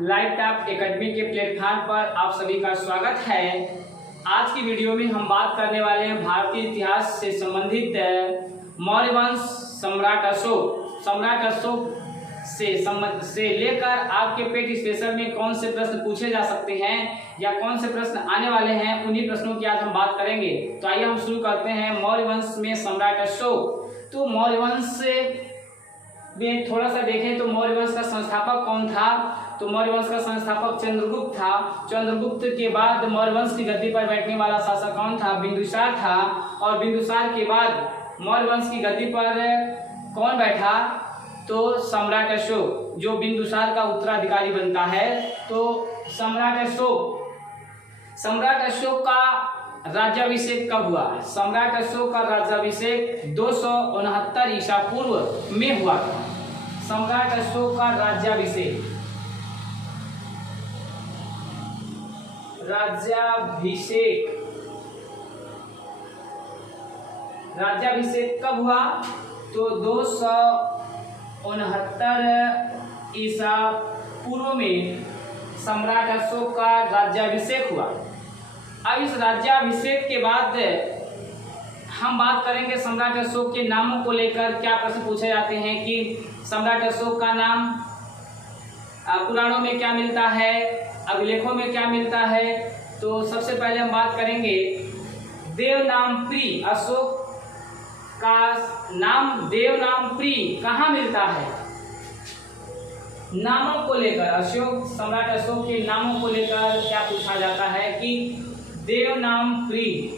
Live top academy के platform पर आप सभी का स्वागत है। आज की वीडियो में हम बात करने वाले हैं भारतीय इतिहास से संबंधित मौर्य वंश सम्राट अशोक से लेकर आपके पेट स्पेशल में कौन से प्रश्न पूछे जा सकते हैं या कौन से प्रश्न आने वाले हैं, उन्हीं प्रश्नों की आज हम बात करेंगे। तो आइए हम शुरू करते हैं मौर्य वंश में सम्राट अशोक। तो मौर्य वंश में थोड़ा सा देखें तो मौर्य वंश का संस्थापक कौन था? तो मौर्य वंश का संस्थापक चंद्रगुप्त था। चंद्रगुप्त के बाद मौर्य वंश की गद्दी पर बैठने वाला शासक कौन था? बिंदुसार था। और बिंदुसार के बाद मौर्य वंश की गद्दी पर कौन बैठा? तो सम्राट अशोक, जो बिंदुसार का उत्तराधिकारी बनता है। तो सम्राट अशोक का राज्याभिषेक कब हुआ? सम्राट अशोक का राज्याभिषेक 269 ईसा पूर्व में हुआ था। सम्राट अशोक का राज्याभिषेक कब हुआ? तो 269 ईसा पूर्व में सम्राट अशोक का राज्याभिषेक हुआ। अब इस राज्याभिषेक के बाद हम बात करेंगे सम्राट अशोक के नामों को लेकर क्या प्रश्न पूछे जाते हैं कि सम्राट अशोक का नाम पुराणों में क्या मिलता है, अभिलेखों में क्या मिलता है। तो सबसे पहले हम बात करेंगे देवनामप्री। अशोक का नाम देवनामप्री कहाँ मिलता है? नामों को लेकर सम्राट अशोक के नामों को लेकर क्या पूछा जाता है कि देवनामप्री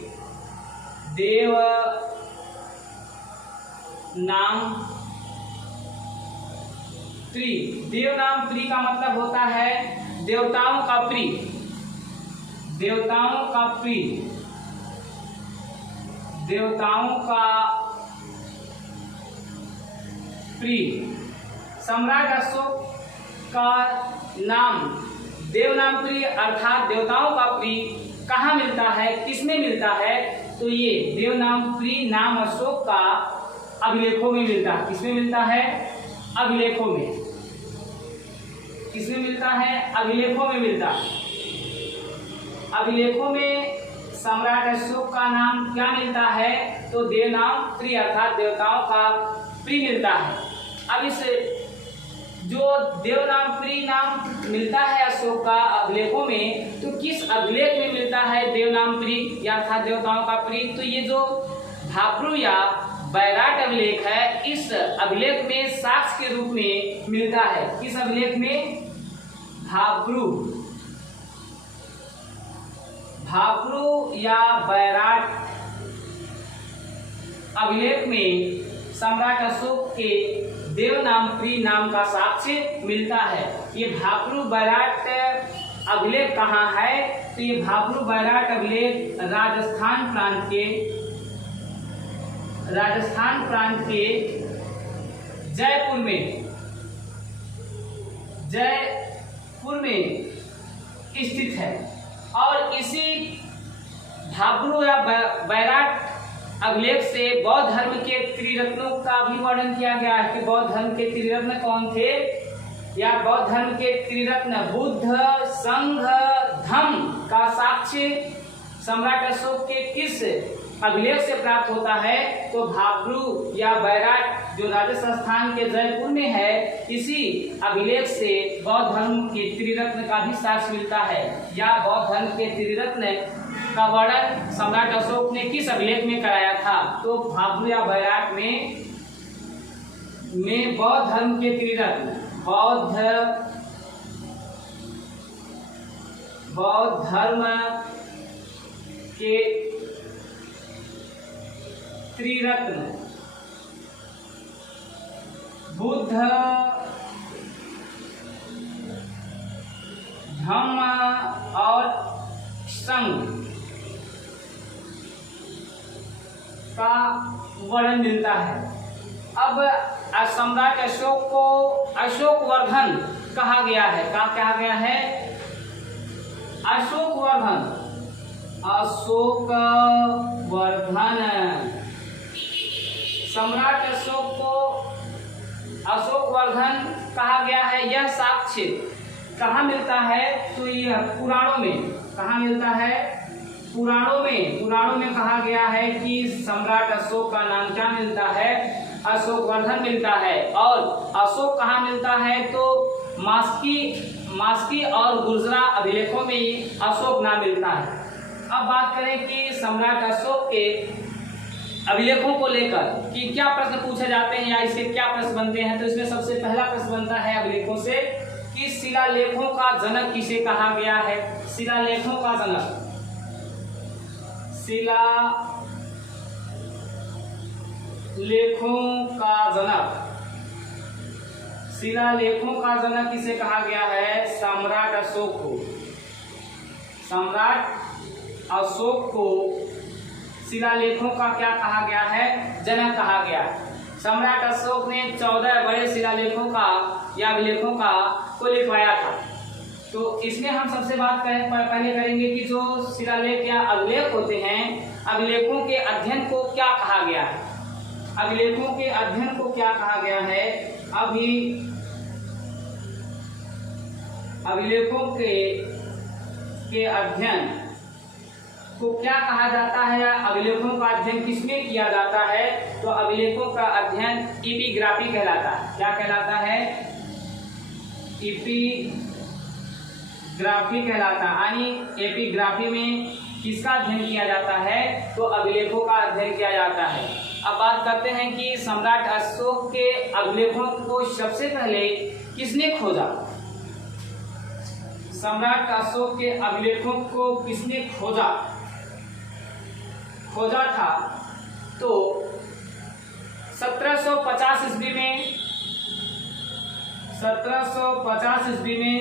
का मतलब होता है देवताओं का प्रिय। सम्राट अशोक का नाम देवनामप्री अर्थात देवताओं का प्रिय कहाँ मिलता है, किसमें मिलता है? तो ये देवनामप्री नाम अशोक का अभिलेखों में मिलता है। किसमें मिलता है? अभिलेखों में। किसमें मिलता है? अभिलेखों में मिलता है। अभिलेखों में सम्राट अशोक का नाम क्या मिलता है? तो देवनामप्री अर्थात देवताओं का प्रिय मिलता है। अब इस जो देवनामप्री नाम मिलता है अशोक का अभिलेखों में, तो किस अभिलेख में मिलता है देवनामप्री या अर्थात देवताओं का प्रिय? तो ये जो भाब्रू या बैराट अभिलेख है, इस अभिलेख में साक्ष्य के रूप में मिलता है। किस अभिलेख में? भाब्रू या बैराट अभिलेख में सम्राट अशोक के देवनामप्री नाम का साक्ष्य मिलता है। ये भाब्रू बैराट अभिलेख कहाँ है? तो ये भाब्रू बैराट अभिलेख राजस्थान प्रांत के जयपुर में स्थित है। और इसी भाब्रू या बैराट अभिलेख से बौद्ध धर्म के त्रिरत्नों का भी वर्णन किया गया है कि बौद्ध धर्म के त्रिरत्न कौन थे, या बौद्ध धर्म के त्रिरत्न बुद्ध, संघ, धम्म का साक्ष्य सम्राट अशोक के किस अभिलेख से प्राप्त होता है? तो भाब्रू या बैराट जो राजस्थान के जयपुर में है, इसी अभिलेख से बौद्ध धर्म के त्रिरत्न का भी साक्ष्य मिलता है। या बौद्ध धर्म के त्रिरत्न का वर्णन सम्राट अशोक ने किस अभिलेख में कराया था? तो भाब्रू या बैराट में बौद्ध धर्म के त्रिरत्न, बौद्ध धर्म के त्रिरत्न बुद्ध, धम्म और संघ का वर्णन मिलता है। अब सम्राट अशोक को अशोकवर्धन कहा गया है। क्या कहा गया है? अशोकवर्धन। सम्राट अशोक को अशोकवर्धन कहा गया है। यह साक्ष्य कहाँ मिलता है? तो ये पुराणों में। कहाँ मिलता है? पुराणों में। पुराणों में कहा गया है कि सम्राट अशोक का नाम क्या मिलता है? अशोकवर्धन मिलता है। और अशोक कहाँ मिलता है? तो मास्की और गुर्जरा अभिलेखों में अशोक नाम मिलता है। अब बात करें कि सम्राट अशोक के अभिलेखों को लेकर कि क्या प्रश्न पूछे जाते हैं या इसके क्या प्रश्न बनते हैं, तो इसमें सबसे पहला प्रश्न बनता है अभिलेखों से कि शिलालेखों का जनक किसे कहा गया है? शिलालेखों का जनक, शिलालेखों का जनक किसे कहा गया है? सम्राट अशोक को। सम्राट अशोक को शिलालेखों का क्या कहा गया है? जनक कहा गया है। सम्राट अशोक ने 14 बड़े शिलालेखों का या अभिलेखों का को लिखवाया था। तो इसमें हम सबसे बात पहले करेंगे कि जो शिलालेख या अभिलेख होते हैं, अभिलेखों के अध्ययन को क्या कहा गया है? अभिलेखों के अध्ययन को क्या कहा गया है? अभिलेखों के अध्ययन को क्या कहा जाता है या अभिलेखों का अध्ययन किसमें किया जाता है? तो अभिलेखों का अध्ययन एपिग्राफी कहलाता है। क्या कहलाता है? एपिग्राफी कहलाता है। यानी एपिग्राफी में किसका अध्ययन किया जाता है? तो अभिलेखों का अध्ययन किया जाता है। अब बात करते हैं कि सम्राट अशोक के अभिलेखों को सबसे पहले किसने खोजा? सम्राट अशोक के अभिलेखों को किसने खोजा था? तो 1750 ईस्वी में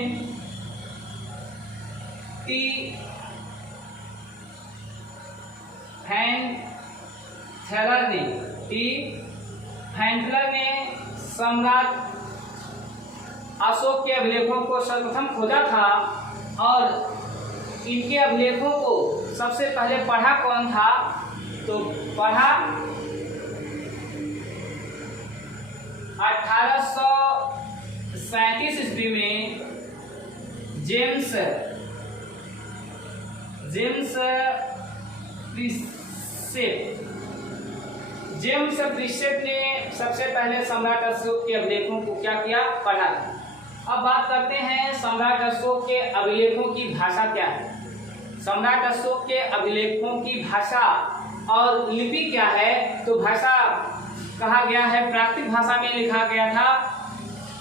टी फैंथलर ने सम्राट अशोक के अभिलेखों को सर्वप्रथम खोजा था। और इनके अभिलेखों को सबसे पहले पढ़ा कौन था? तो पढ़ा 1837 ईस्वी में जेम्स प्रिसेप ने सबसे पहले सम्राट अशोक के अभिलेखों को क्या किया? पढ़ा। अब बात करते हैं सम्राट अशोक के अभिलेखों की भाषा क्या है? सम्राट अशोक के अभिलेखों की भाषा और लिपि क्या है? तो भाषा कहा गया है प्राकृत भाषा में लिखा गया था।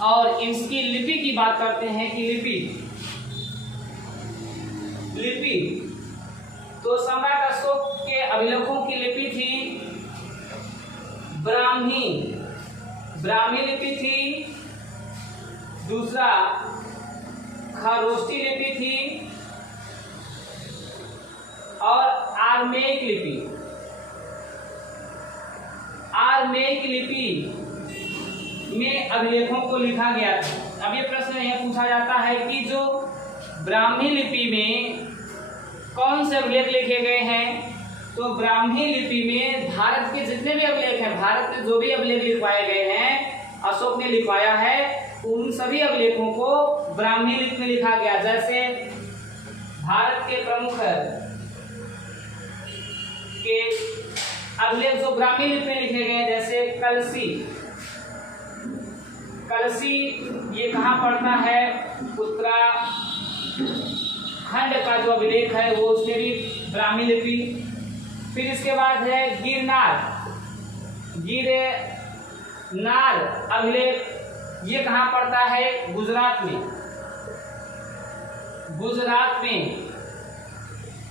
और इसकी लिपि की बात करते हैं कि लिपि तो सम्राट अशोक के अभिलेखों की लिपि थी ब्राह्मी लिपि थी। दूसरा खरोष्टी लिपि थी और आर्मेयिक लिपि में अभिलेखों को लिखा गया था। अब ये प्रश्न यह पूछा जाता है कि जो ब्राह्मी लिपि में कौन से अभिलेख लिखे गए हैं? तो ब्राह्मी लिपि में भारत के जितने भी अभिलेख हैं, भारत में जो भी अभिलेख लिखवाए गए हैं, अशोक ने लिखवाया है, उन सभी अभिलेखों को ब्राह्मी लिपि में लिखा गया। जैसे भारत के प्रमुख के अभिलेख जो ब्राह्मी लिपि में लिखे गए, जैसे कलसी ये कहाँ पड़ता है? उत्तराखंड का जो अभिलेख है वो उसमें भी ब्राह्मी लिपि। फिर इसके बाद है गिरनार अभिलेख, ये कहाँ पड़ता है? गुजरात में।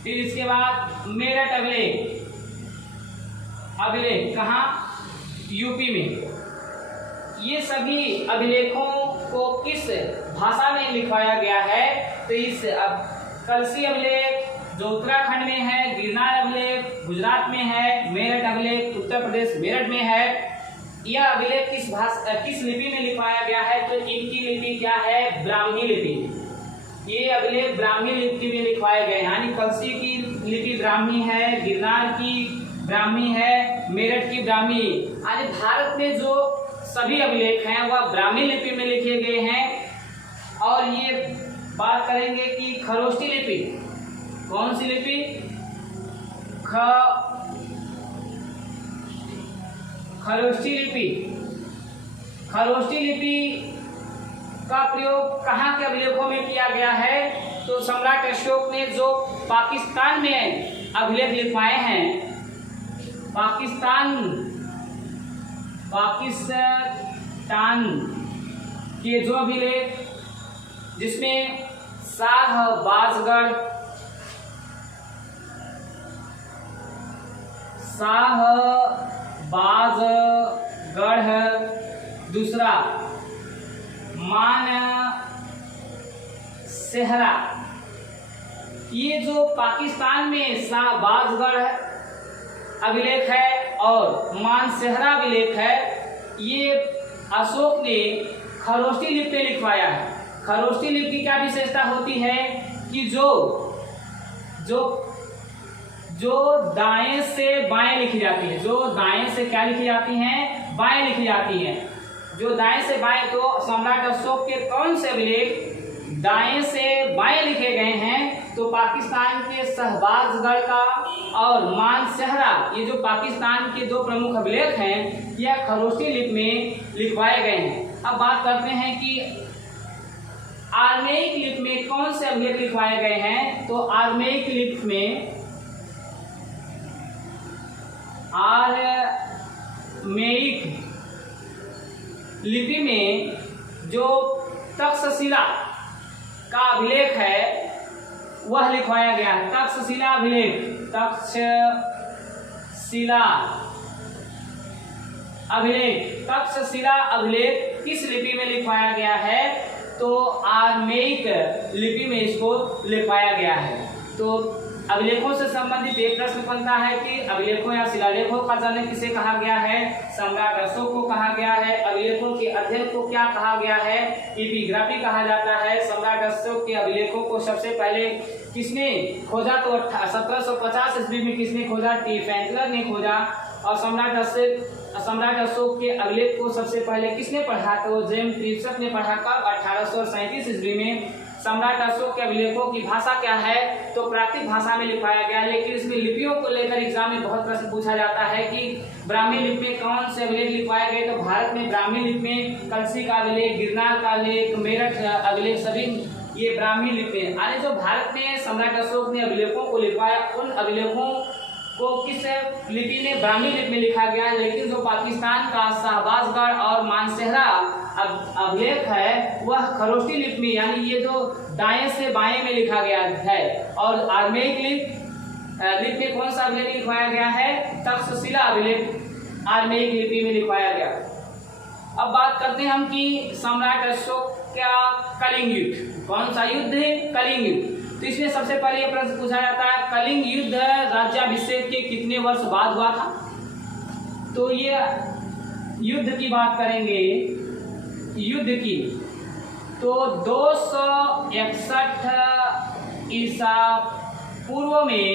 फिर इसके बाद मेरठ अभिलेख कहाँ? यूपी में। ये सभी अभिलेखों को किस भाषा में लिखवाया गया है? तो इस कलसी अभिलेख जो उत्तराखंड में है, गिरनार अभिलेख गुजरात में है, मेरठ अभिलेख उत्तर प्रदेश मेरठ में है। यह अभिलेख किस लिपि में लिखवाया गया है? तो इनकी लिपि क्या है? ब्राह्मी लिपि। ये अभिलेख ब्राह्मी लिपि में लिखवाए गए, यानी कलसी की लिपि ब्राह्मी है, गिरनार की ब्राह्मी है, मेरठ की ब्राह्मी। यानी भारत में जो सभी अभिलेख हैं वह ब्राह्मी लिपि में लिखे गए हैं। और ये बात करेंगे कि खरोष्ठी लिपि, कौन सी लिपि? खरोष्ठी लिपि। खरोष्ठी लिपि का प्रयोग कहाँ के अभिलेखों में किया गया है? तो सम्राट अशोक ने जो पाकिस्तान में अभिलेख लिखवाए हैं, पाकिस्तान के जो अभिलेख, जिसमें शाहबाजगढ़, है, दूसरा मानसेहरा, ये जो पाकिस्तान में शाहबाजगढ़ अभिलेख है और मानसेहरा अभिलेख है, ये अशोक ने खरोष्ठी लिपि में लिखवाया है। खरोष्ठी लिपि की क्या विशेषता होती है कि जो दाएं से बाएं लिखी जाती है, जो दाएं से क्या लिखी जाती हैं? बाएं लिखी जाती हैं। जो दाएं से बाएं, तो सम्राट अशोक के कौन से अभिलेख दाएं से बाएं लिखे गए हैं? तो पाकिस्तान के शाहबाजगढ़ का और मानसेहरा, ये जो पाकिस्तान के दो प्रमुख अभिलेख हैं, यह खरोष्ठी लिपि में लिखवाए गए हैं। अब बात करते हैं कि आर्मेइक लिपि में कौन से अभिलेख लिखवाए गए हैं? तो आर्मेइक लिपि में जो तक्षशिला का अभिलेख है वह लिखवाया गया है। तक्षशिला अभिलेख किस लिपि में लिखवाया गया है? तो आर्मेइक लिपि में इसको लिखवाया गया है। तो अभिलेखों से संबंधित एक प्रश्न बनता है कि अभिलेखों या शिलालेखों का जन्म किसे कहा गया है? सम्राट अशोक को कहा गया है। अभिलेखों के अध्ययन को क्या कहा गया है? एपिग्राफी कहा जाता है। सम्राट अशोक के अभिलेखों को सबसे पहले किसने खोजा? तो 1750 ईस्वी में किसने खोजा? टी फैंकलर ने खोजा। और सम्राट अशोक के अभिलेख को सबसे पहले किसने पढ़ा? तो जेम्स प्रिप्सक ने पढ़ा। कब? 1837 ईस्वी में। सम्राट अशोक के अभिलेखों की भाषा क्या है? तो प्राकृतिक भाषा में लिखवाया गया। लेकिन इसमें लिपियों को लेकर एग्जाम में बहुत प्रश्न पूछा जाता है कि ब्राह्मी लिपि में कौन से अभिलेख लिखवाए गए? तो भारत में ब्राह्मी लिपि में कलसी का अभिलेख, गिरनार का अभिलेख, मेरठ अभिलेख, सभी ये ब्राह्मी लिपि है। यानी जो भारत में सम्राट अशोक ने अभिलेखों को लिखवाया, उन अभिलेखों को किस लिपि में? ब्राह्मी लिपि में लिखा गया है। लेकिन जो पाकिस्तान का शाहबाजगढ़ और मानसेहरा अभिलेख है वह खरोष्ठी लिपि में, यानी ये जो दाएं से बाएं में लिखा गया है। और आर्मेइक लिपि में कौन सा अभिलेख लिखवाया गया है? तक्षशिला अभिलेख आर्मेइक लिपि में लिखवाया गया। अब बात करते हैं हम कि सम्राट अशोक का कलिंग युद्ध, कौन सा युद्ध है? कलिंग युद्ध। तो इसमें सबसे पहले यह प्रश्न पूछा जाता है, कलिंग युद्ध राज्याभिषेक के कितने वर्ष बाद हुआ था? तो ये युद्ध की बात करेंगे, युद्ध की, तो 261 ईसा पूर्व में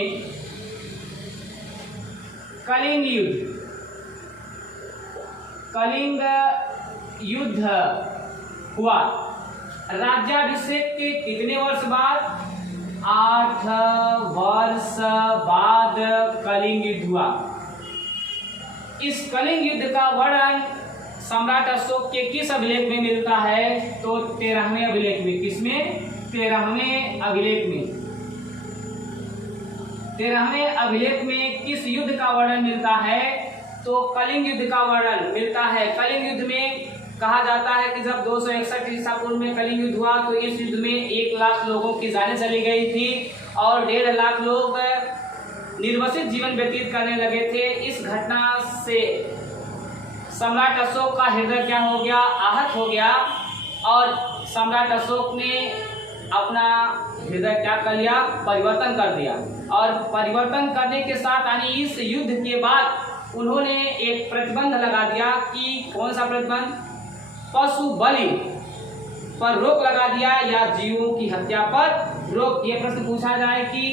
कलिंग युद्ध हुआ। राज्याभिषेक के कितने वर्ष बाद? 8 वर्ष बाद कलिंग युद्ध हुआ। इस कलिंग युद्ध का वर्णन सम्राट अशोक के किस अभिलेख में मिलता है? तो 13वें अभिलेख में। किसमें? 13वें अभिलेख में। 13वें अभिलेख में किस युद्ध का वर्णन मिलता है? तो कलिंग युद्ध का वर्णन मिलता है। कलिंग युद्ध में कहा जाता है कि जब 261 ईसा पूर्व में कलिंग युद्ध हुआ तो इस युद्ध में 1 लाख लोगों की जानें चली गई थी और 1.5 लाख लोग निर्वसित जीवन व्यतीत करने लगे थे। इस घटना से सम्राट अशोक का हृदय क्या हो गया? आहत हो गया और सम्राट अशोक ने अपना हृदय क्या कर लिया? परिवर्तन कर दिया। और परिवर्तन करने के साथ यानी इस युद्ध के बाद उन्होंने एक प्रतिबंध लगा दिया कि कौन सा प्रतिबंध? पशु बलि पर रोक लगा दिया या जीवों की हत्या पर रोक। यह प्रश्न पूछा जाए कि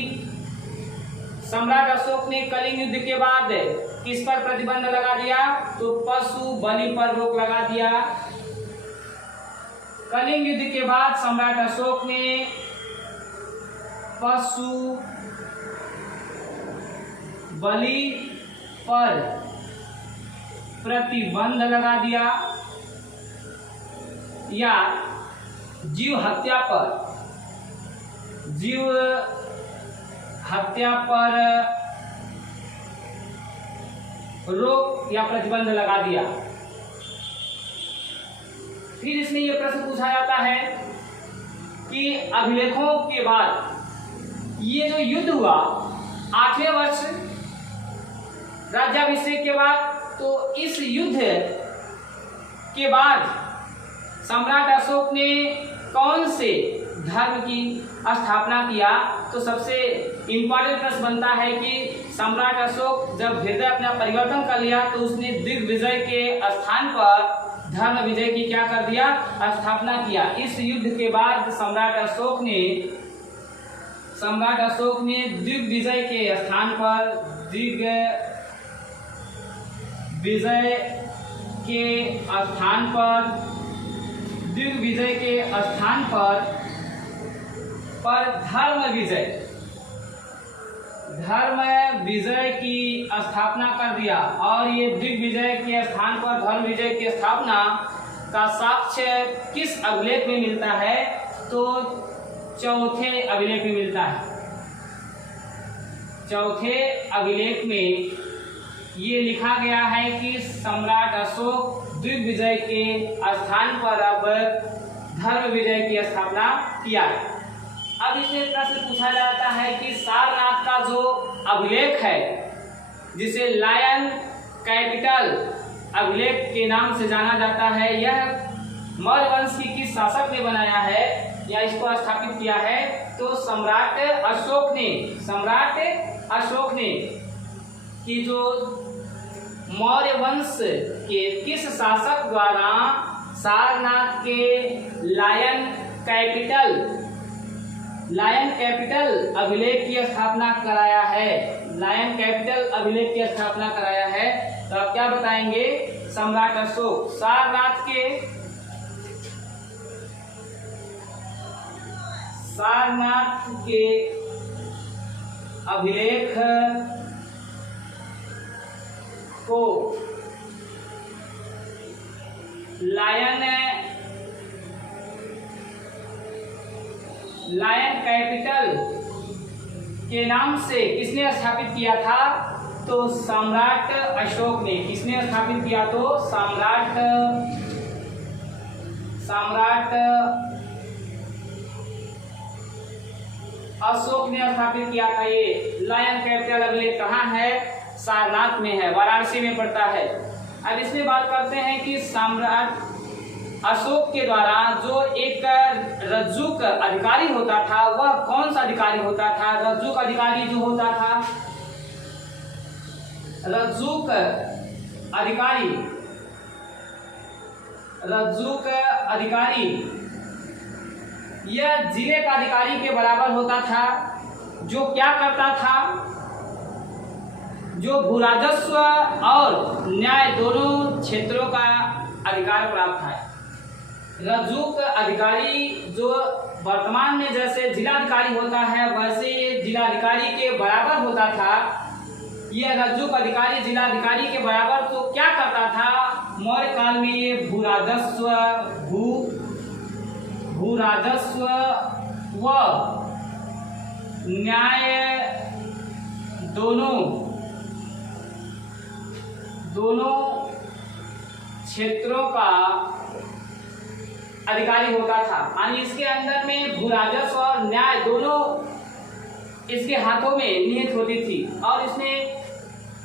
सम्राट अशोक ने कलिंग युद्ध के बाद किस पर प्रतिबंध लगा दिया? तो पशु बलि पर रोक लगा दिया। कलिंग युद्ध के बाद सम्राट अशोक ने पशु बलि पर प्रतिबंध लगा दिया या जीव हत्या पर रोक या प्रतिबंध लगा दिया। फिर इसमें यह प्रश्न पूछा जाता है कि अभिलेखों के बाद ये जो युद्ध हुआ 8वें वर्ष राज्याभिषेक के बाद, तो इस युद्ध के बाद सम्राट अशोक ने कौन से धर्म की स्थापना किया? तो सबसे इम्पोर्टेंट प्रश्न बनता है कि सम्राट अशोक जब हृदय अपना परिवर्तन कर लिया तो उसने दिग्विजय के स्थान पर धर्म विजय की क्या कर दिया? स्थापना किया। इस युद्ध के बाद सम्राट अशोक ने दिग्विजय के स्थान पर दिग्विजय के स्थान पर धर्म विजय की स्थापना कर दिया। और ये दिग्विजय के स्थान पर धर्म विजय की स्थापना का साक्ष्य किस अभिलेख में मिलता है? तो चौथे अभिलेख में मिलता है। चौथे अभिलेख में ये लिखा गया है कि सम्राट अशोक दिग्विजय के स्थान पर अब धर्म विजय की स्थापना किया। अब इसमें प्रश्न पूछा जाता है कि सारनाथ का जो अभिलेख है, जिसे लायन कैपिटल अभिलेख के नाम से जाना जाता है, यह मौर्य वंश की किस शासक ने बनाया है या इसको स्थापित किया है? तो सम्राट अशोक ने कि जो मौर्य वंश के किस शासक द्वारा सारनाथ के लायन कैपिटल अभिलेख की स्थापना कराया है। लायन कैपिटल अभिलेख की स्थापना कराया है। तो आप क्या बताएंगे? सम्राट अशोक सारनाथ के अभिलेख को लायन कैपिटल के नाम से किसने स्थापित किया था? तो सम्राट अशोक ने। किसने स्थापित किया? तो सम्राट अशोक ने स्थापित किया था। ये लायन कैपिटल अभिलेख कहाँ है? सारनाथ में है, वाराणसी में पड़ता है। अब इसमें बात करते हैं कि सम्राट अशोक के द्वारा जो एक रज्जुक अधिकारी होता था, वह कौन सा अधिकारी होता था? रज्जुक अधिकारी जो होता था, रज्जुक अधिकारी यह जिले का अधिकारी के बराबर होता था, जो क्या करता था? जो भूराजस्व और न्याय दोनों क्षेत्रों का अधिकार प्राप्त है। रज्जुक अधिकारी जो वर्तमान में जैसे जिलाधिकारी होता है, वैसे ये जिलाधिकारी के बराबर होता था। यह रज्जुक अधिकारी जिलाधिकारी के बराबर तो क्या करता था? मौर्य काल में ये भूराजस्व व न्याय दोनों क्षेत्रों का अधिकारी होता था। यानी इसके अंदर में भूराजस्व और न्याय दोनों इसके हाथों में निहित होती थी। और इसमें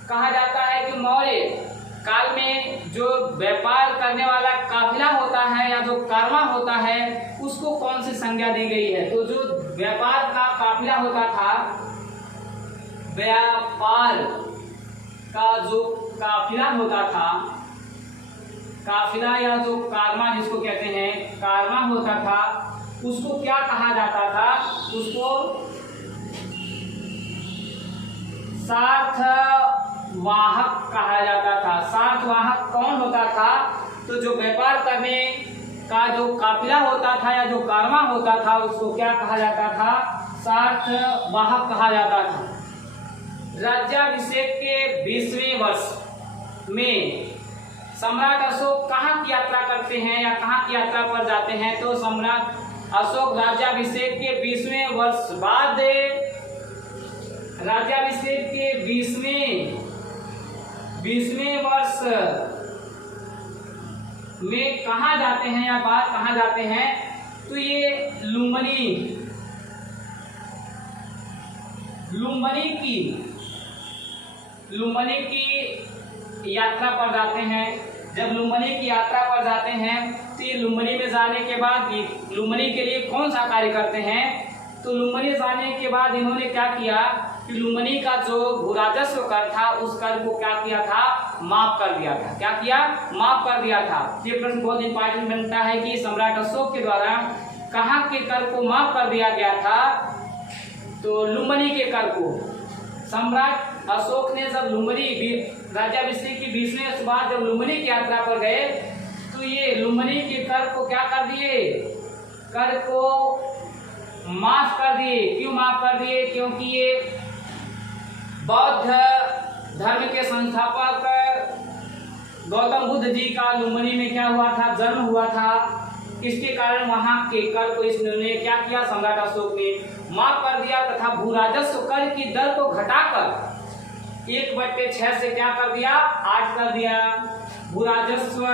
कहा जाता है कि मौर्य काल में जो व्यापार करने वाला काफिला होता है या जो कर्मा होता है, उसको कौन सी संज्ञा दी गई है? तो जो व्यापार का काफिला होता था, व्यापार का जो काफिला होता था, काफिला या जो कारमा जिसको कहते हैं, कारमा होता था, उसको क्या कहा जाता था? उसको सार्थवाहक कहा जाता था। सार्थवाहक कौन होता था? तो जो व्यापार करने का जो काफिला होता था या जो कारवां होता था उसको क्या कहा जाता था? सार्थवाहक कहा जाता था। राज्याभिषेक के 20वें वर्ष में सम्राट अशोक कहाँ की यात्रा करते हैं या कहाँ की यात्रा पर जाते हैं? तो सम्राट अशोक राज्याभिषेक के 20वें वर्ष बाद, राज्याभिषेक के 20वें वर्ष में कहाँ जाते हैं या बाद कहाँ जाते हैं? तो ये लुम्बिनी की यात्रा पर जाते हैं। जब लुम्बिनी की यात्रा पर जाते हैं तो ये लुम्बिनी में जाने के बाद लुम्बिनी के लिए कौन सा कार्य करते हैं? तो लुम्बिनी जाने के बाद इन्होंने क्या किया कि लुम्बिनी का जो भूराजस्व कर था उस कर को क्या किया था? माफ कर दिया था। क्या किया? माफ कर दिया था। ये प्रश्न बहुत इंपॉर्टेंट बनता है कि सम्राट अशोक के द्वारा कहाँ के कर को माफ कर दिया गया था? तो लुम्बिनी के कर को। सम्राट अशोक ने जब लुम्बिनी राज्याभिषेक की 20वें वर्ष बाद जब लुम्बिनी की यात्रा पर गए तो ये लुम्बिनी के कर को क्या कर दिए? कर को माफ कर दिए। क्यों माफ कर दिए? क्योंकि ये बौद्ध धर्म के संस्थापक गौतम बुद्ध जी का लुम्बिनी में क्या हुआ था? जन्म हुआ था। इसके कारण वहां के कर को इसने क्या किया? सम्राट अशोक ने माफ कर दिया तथा भूराजस्व कर की दर को घटाकर 1/6 से क्या कर दिया? 8 कर दिया। भूराजस्व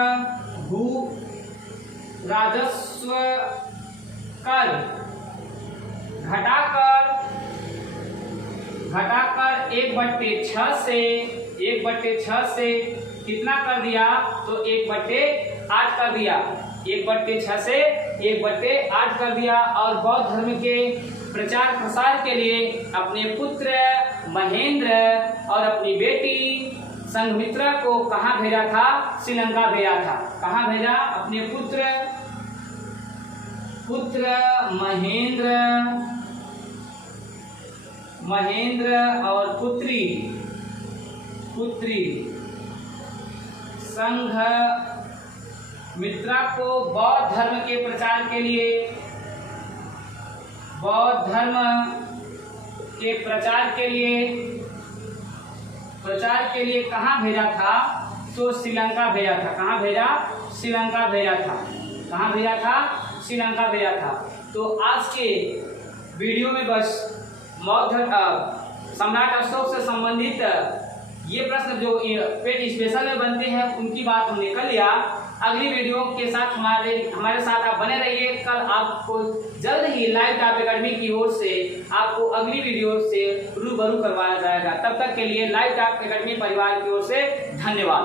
कर घटाकर 1/6 से कितना कर दिया? तो 1/8 कर दिया। 1/6 से 1/8 कर दिया। और बौद्ध धर्म के प्रचार प्रसार के लिए अपने पुत्र महेंद्र और अपनी बेटी संघमित्रा को कहाँ भेजा था? श्रीलंका भेजा था। कहाँ भेजा? अपने पुत्र महेंद्र और पुत्री संघमित्रा को बौद्ध धर्म के प्रचार के लिए कहाँ भेजा था? तो श्रीलंका भेजा था। कहाँ भेजा? श्रीलंका भेजा था। कहाँ भेजा था? श्रीलंका भेजा था। तो आज के वीडियो में बस सम्राट अशोक से संबंधित ये प्रश्न जो पेट स्पेशल में बनते हैं उनकी बात हमने कर लिया। अगली वीडियो के साथ हमारे साथ आप बने रहिए। कल आपको जल्द ही लाइव टॉप एकेडमी की ओर से आपको अगली वीडियो से रूबरू करवाया जाएगा। तब तक के लिए लाइव टॉप एकेडमी परिवार की ओर से धन्यवाद।